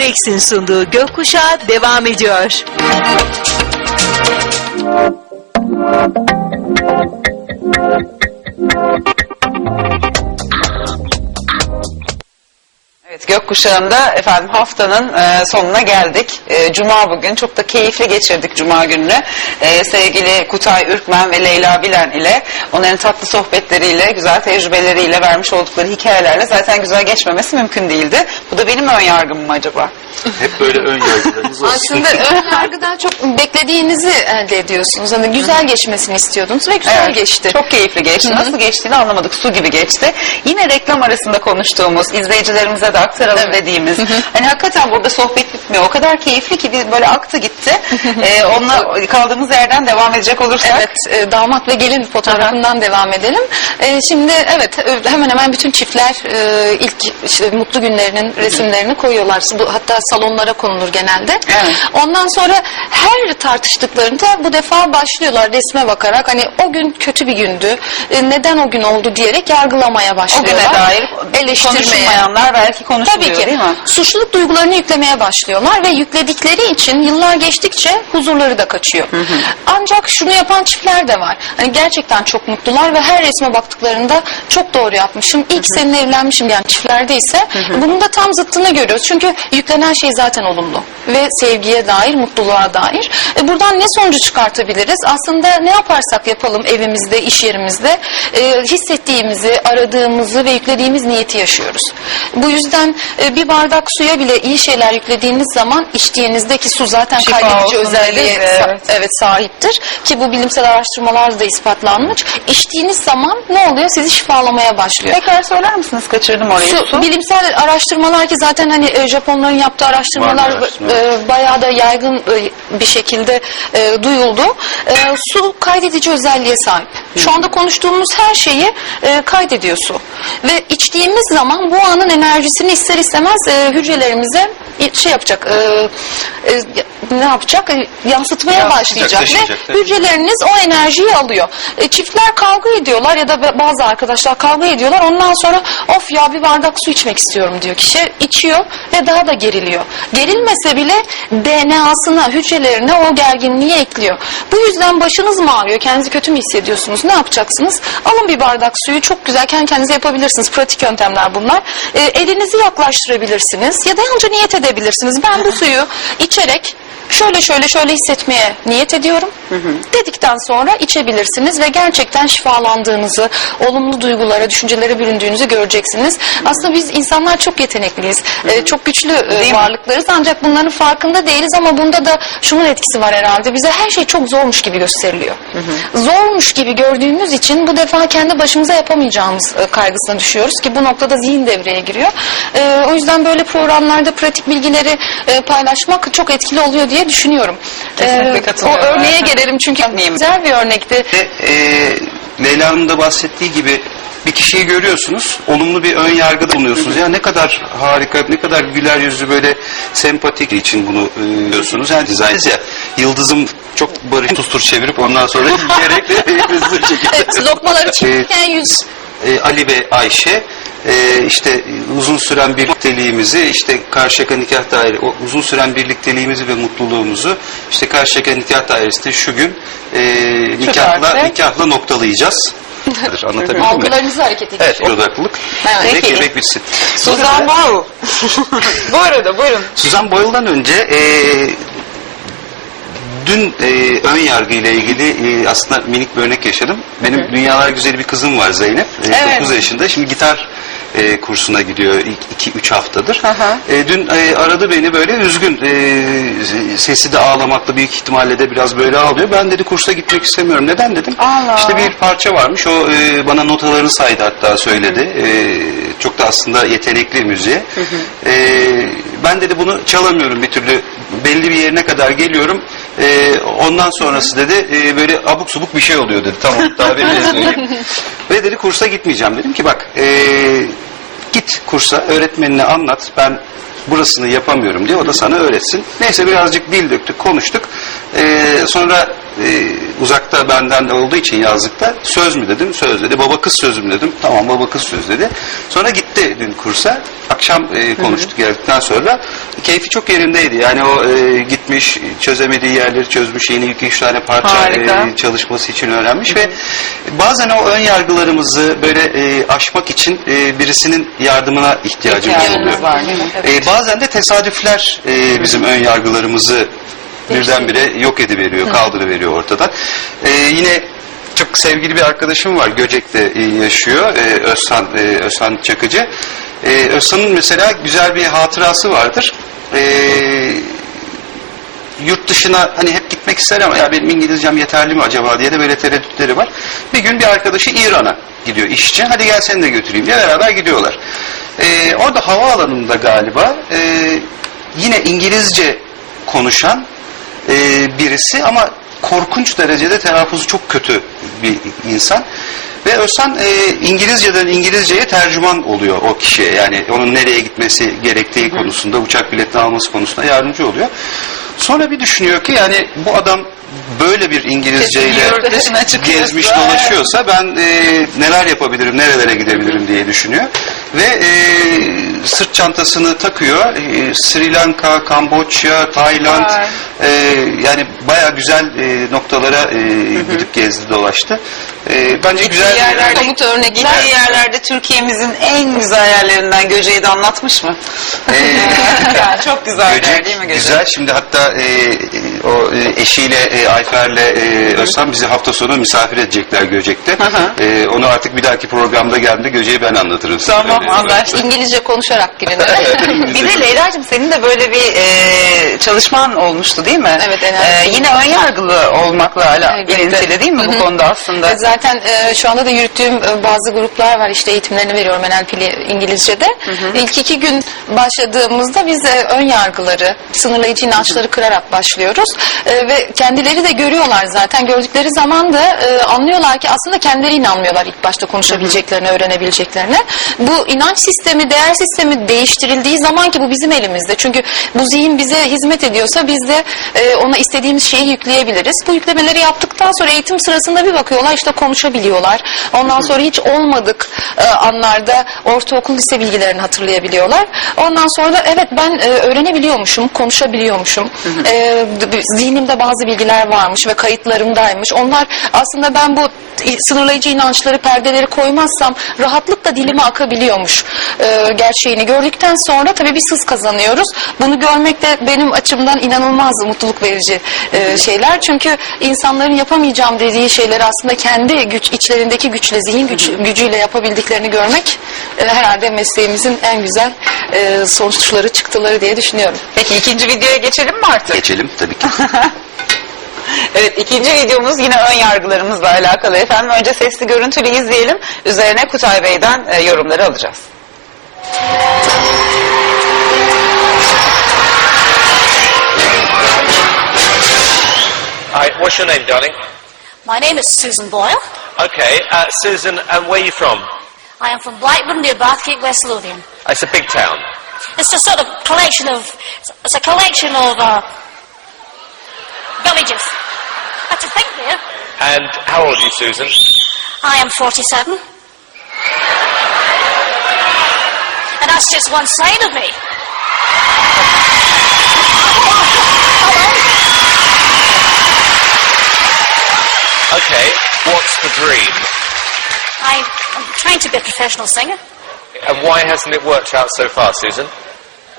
Forex'in sunduğu Gökkuşağı devam ediyor. Evet gökkuşağında efendim haftanın e, sonuna geldik. E, Cuma bugün çok da keyifli geçirdik Cuma gününü. E, sevgili Kutay Ürkmen ve Leyla Bilen ile onların tatlı sohbetleriyle, güzel tecrübeleriyle vermiş oldukları hikayelerle zaten güzel geçmemesi mümkün değildi. Bu da benim ön yargım mı acaba? Hep böyle ön yargılarınız olsun. Aslında ön yargıdan çok beklediğinizi elde ediyorsunuz. Hani güzel geçmesini istiyordunuz ve güzel Evet, geçti. Çok keyifli geçti. Nasıl geçtiğini anlamadık. Su gibi geçti. Yine reklam arasında konuştuğumuz, izleyicilerimize de aktaralım Evet. dediğimiz. Hani hakikaten burada sohbet bitmiyor. O kadar keyifli ki biz böyle aktı gitti. ee, onunla kaldığımız yerden devam edecek olursak. Evet, e, damat ve gelin fotoğrafından devam edelim. E, şimdi evet, e, hemen hemen bütün çiftler e, ilk işte, mutlu günlerinin resimlerini koyuyorlar. Bu hatta salonlara konulur genelde. Evet. Ondan sonra her tartıştıklarında bu defa başlıyorlar resme bakarak. Hani o gün kötü bir gündü. e, neden o gün oldu diyerek yargılamaya O başlıyorlar. güne dair eleştirmeye. belki konuşuluyor Tabii ki. değil mi? Suçluluk duygularını yüklemeye başlıyorlar ve yükledikleri için yıllar geçtikçe huzurları da kaçıyor. Ancak şunu yapan çiftler de var. Hani gerçekten çok mutlular ve her resme baktıklarında çok doğru yapmışım. İyi ki seninle evlenmişim yani çiftlerde ise bunun da tam zıttını görüyoruz. Çünkü yüklenen şey zaten olumlu ve sevgiye dair, mutluluğa dair. E, buradan ne sonucu çıkartabiliriz? Aslında ne yaparsak yapalım evimizde, iş yerimizde e, hissettiğimizi, aradığımızı ve yüklediğimiz niyeti yaşıyoruz. Bu yüzden e, bir bardak suya bile iyi şeyler yüklediğiniz zaman içtiğinizdeki su zaten Şifa kaybedici olsun özelliğe deriz, sa- evet. evet sahiptir. Ki bu bilimsel araştırmalarda da ispatlanmış. İçtiğiniz zaman ne oluyor? Sizi şifalamaya başlıyor. Tekrar söyler misiniz? Kaçırdım orayı. Su, bilimsel araştırmalar ki zaten hani e, Japonların yaptığı araştırmalar Var e, bayağı da yaygın e, bir şekilde e, duyuldu. E, su kaydedici özelliğe sahip. Şu anda konuştuğumuz her şeyi e, kaydediyor su. Ve içtiğimiz zaman bu anın enerjisini ister istemez e, hücrelerimize şey yapacak, e, e, ne yapacak? E, yansıtmaya başlayacak ve hücreleriniz o enerjiyi alıyor. E, çiftler kavga ediyorlar ya da bazı arkadaşlar kavga ediyorlar. Ondan sonra of ya bir bardak su içmek istiyorum diyor kişi. içiyor ve daha da geriliyor. Gerilmese bile DNA'sına, hücrelerine o gerginliği ekliyor. Bu yüzden başınız mı ağrıyor? Kendinizi kötü mü hissediyorsunuz? Ne yapacaksınız? Alın bir bardak suyu. Çok güzel kendi kendinize yapabilirsiniz. Pratik yöntemler bunlar. E, elinizi yaklaştırabilirsiniz ya da yalnızca niyet edebilirsiniz. Ben bu suyu içerek şöyle şöyle şöyle hissetmeye niyet ediyorum. Dedikten sonra içebilirsiniz ve gerçekten şifalandığınızı, olumlu duygulara, düşüncelere büründüğünüzü göreceksiniz. Aslında biz insanlar çok yetenekliyiz. Ee, çok güçlü e, varlıklarız ancak bunların farkında değiliz ama bunda da şunun etkisi var herhalde. Bize her şey çok zormuş gibi gösteriliyor. Zormuş gibi gördüğümüz için bu defa kendi başımıza yapamayacağımız e, kaygısına düşüyoruz ki bu noktada zihin devreye giriyor. Ee, o yüzden böyle programlarda pratik bilgileri e, paylaşmak çok etkili oluyor diye düşünüyorum. Kesinlikle Ee, katılıyorum. O örneğe gelelim çünkü Örneğim. güzel bir örnekti. Ve, e, Leyla'nın da bahsettiği gibi bir kişiyi görüyorsunuz, olumlu bir ön yargıda bulunuyorsunuz. Ya ne kadar harika, ne kadar güler yüzlü böyle sempatik için bunu e, diyorsunuz. Yani dizayn ya, yıldızım çok barış tustur çevirip ondan sonra yiyerek hızlı şekilde. Evet, lokmaları çekerken yüz e, Ali ve Ayşe e, işte uzun süren birlikteliğimizi işte Karşıyaka Nikah Daire o uzun süren birlikteliğimizi ve mutluluğumuzu işte Karşıyaka Nikah Dairesinde şu gün e, nikahla nikahla noktalayacağız. Anlatabildim mi? algılarınızı harekete Evet, odaklılık. Evet, Yemek peki. yemek bitsin. Suzan Boyle. Bu arada buyurun. Suzan Boyle'dan önce e, dün e, ön yargı ile ilgili e, aslında minik bir örnek yaşadım. Benim dünyalar güzeli bir kızım var Zeynep. E, Evet. 9 yaşında. Şimdi gitar e, kursuna gidiyor ilk 2-3 haftadır. Hı hı. E, dün e, aradı beni böyle üzgün. E, sesi de ağlamakla büyük ihtimalle de biraz böyle ağlıyor. Ben dedi kursa gitmek istemiyorum. Neden dedim. Allah. İşte bir parça varmış. O e, bana notalarını saydı hatta söyledi. E, çok da aslında yetenekli müziğe. E, ben dedi bunu çalamıyorum bir türlü. Belli bir yerine kadar geliyorum. E, ondan sonrası dedi e, böyle abuk subuk bir şey oluyor dedi. Tamam tabiriyle söyleyeyim. Ve dedi kursa gitmeyeceğim. Dedim ki bak e, git kursa öğretmenine anlat. Ben burasını yapamıyorum diye o da sana öğretsin. Neyse birazcık dil döktük, konuştuk. Ee, sonra e, uzakta benden olduğu için yazlıkta söz mü dedim, söz dedi. Baba kız sözü mü dedim, tamam baba kız söz dedi. Sonra gitti dün kursa. akşam e, konuştuk geldikten sonra. Keyfi çok yerindeydi. Yani o e, gitmiş çözemediği yerleri çözmüş. Yeni iki üç tane parça Harika. e, çalışması için öğrenmiş ve bazen o ön yargılarımızı böyle e, aşmak için e, birisinin yardımına ihtiyacımız İhtiyacımız oluyor. var, değil mi? Evet. E, bazen de tesadüfler e, bizim ön yargılarımızı birdenbire yok ediveriyor, kaldırıveriyor ortadan. E, yine çok sevgili bir arkadaşım var, Göcek'te e, yaşıyor, e, Özhan, e, Özhan Çakıcı. E, Özhan'ın mesela güzel bir hatırası vardır. E, yurt dışına hani hep gitmek ister ama ya benim İngilizcem yeterli mi acaba diye de böyle tereddütleri var. Bir gün bir arkadaşı İran'a gidiyor işçi. Hadi gel seni de götüreyim diye beraber gidiyorlar. Ee, orada havaalanında galiba yine İngilizce konuşan birisi ama korkunç derecede telaffuzu çok kötü bir insan. Ve Özhan e, İngilizceden İngilizceye tercüman oluyor o kişiye. Yani onun nereye gitmesi gerektiği konusunda, uçak biletini alması konusunda yardımcı oluyor. Sonra bir düşünüyor ki yani bu adam böyle bir İngilizceyle gezmiş dolaşıyorsa ben e, neler yapabilirim, nerelere gidebilirim diye düşünüyor. Ve e, sırt çantasını takıyor. E, Sri Lanka, Kamboçya, Tayland Vay. e, yani baya güzel e, noktalara e, gidip gezdi dolaştı. E, bence güzel bir yerlerde- Somut örnek. Gittiği yerlerde Türkiye'mizin en güzel yerlerinden Göce'yi de anlatmış mı? Ya, çok güzel yer Göcek değil mi Göcek? güzel. Şimdi hatta e, e, o e, eşiyle e, Ayfer'le e, Özlem bizi hafta sonu misafir edecekler Göcek'te. hı. E, onu artık bir dahaki programda geldiğinde Göcek'i ben anlatırım. size. Tamam, Öyle. anlaştık. İngilizce konuşarak girin. Bir de Leyla'cığım senin de böyle bir e, çalışman olmuştu değil mi? Evet, enerji. E, yine ön yargılı olmakla ilintili değil mi bu konuda aslında? E, Zaten e, şu anda da yürüttüğüm e, bazı gruplar var. İşte eğitimlerini veriyorum NLP'li İngilizce'de. İlk iki gün başladığımızda biz de ön yargıları, sınırlayıcı inançları kırarak başlıyoruz. E, ve kendileri de görüyorlar zaten. Gördükleri zaman da e, anlıyorlar ki aslında kendileri inanmıyorlar ilk başta konuşabileceklerine, öğrenebileceklerine. Bu inanç sistemi, değer sistemi değiştirildiği zaman ki bu bizim elimizde. Çünkü bu zihin bize hizmet ediyorsa biz de e, ona istediğimiz şeyi yükleyebiliriz. Bu yüklemeleri yaptıktan sonra eğitim sırasında bir bakıyorlar işte konuşabiliyorlar. Ondan sonra hiç olmadık e, anlarda ortaokul lise bilgilerini hatırlayabiliyorlar. Ondan sonra da evet ben e, öğrenebiliyormuşum, konuşabiliyormuşum. E, zihnimde bazı bilgiler varmış ve kayıtlarımdaymış. Onlar aslında ben bu sınırlayıcı inançları, perdeleri koymazsam rahatlıkla dilime akabiliyormuş e, gerçeğini gördükten sonra tabii bir sız kazanıyoruz. Bunu görmek de benim açımdan inanılmaz mutluluk verici e, şeyler. Çünkü insanların yapamayacağım dediği şeyleri aslında kendi güç içlerindeki güçle, zihin güç, gücüyle yapabildiklerini görmek e, herhalde mesleğimizin en güzel e, sonuçları, çıktıları diye düşünüyorum. Peki ikinci videoya geçelim mi artık? Geçelim tabii ki. Evet ikinci videomuz yine ön yargılarımızla alakalı efendim. Önce sesli görüntülü izleyelim. Üzerine Kutay Bey'den e, yorumları alacağız. Hi, what's your name, darling? My name is Susan Boyle. Okay, uh, Susan, and where are you from? I am from Blackburn near Bathgate, West Lothian. It's a big town. It's a sort of collection of, it's a collection of uh, villages. That's a thing there. And how old are you, Susan? I am 47. And that's just one side of me. Okay, what's the dream? I, I'm trying to be a professional singer. And why hasn't it worked out so far, Susan?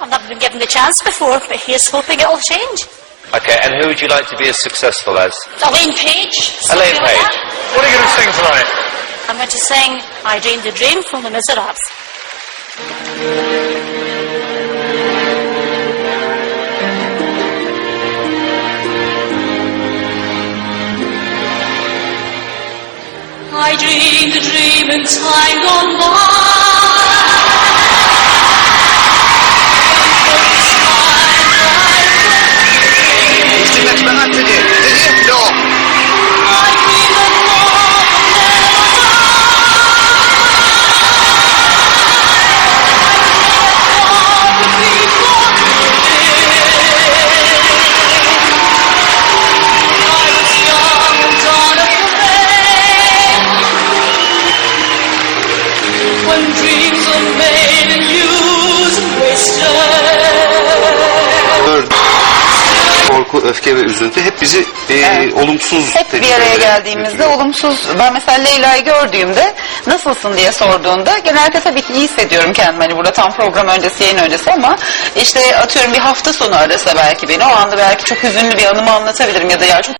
I've never been given the chance before, but here's hoping it'll change. Okay, and who would you like to be as successful as? Elaine Page. Elaine Page. What are you going to sing tonight? I'm going to sing I Dreamed a Dream from the Miserables. I dreamed a dream in time gone by. Öfke ve üzüntü hep bizi e, Evet. olumsuz Hep bir araya geldiğimizde götürüyor. olumsuz, ben mesela Leyla'yı gördüğümde nasılsın diye sorduğunda genelde tabii ki iyi hissediyorum kendimi. Hani burada tam program öncesi, yayın öncesi ama işte atıyorum bir hafta sonu arasa belki beni. O anda belki çok hüzünlü bir anımı anlatabilirim ya da ya çok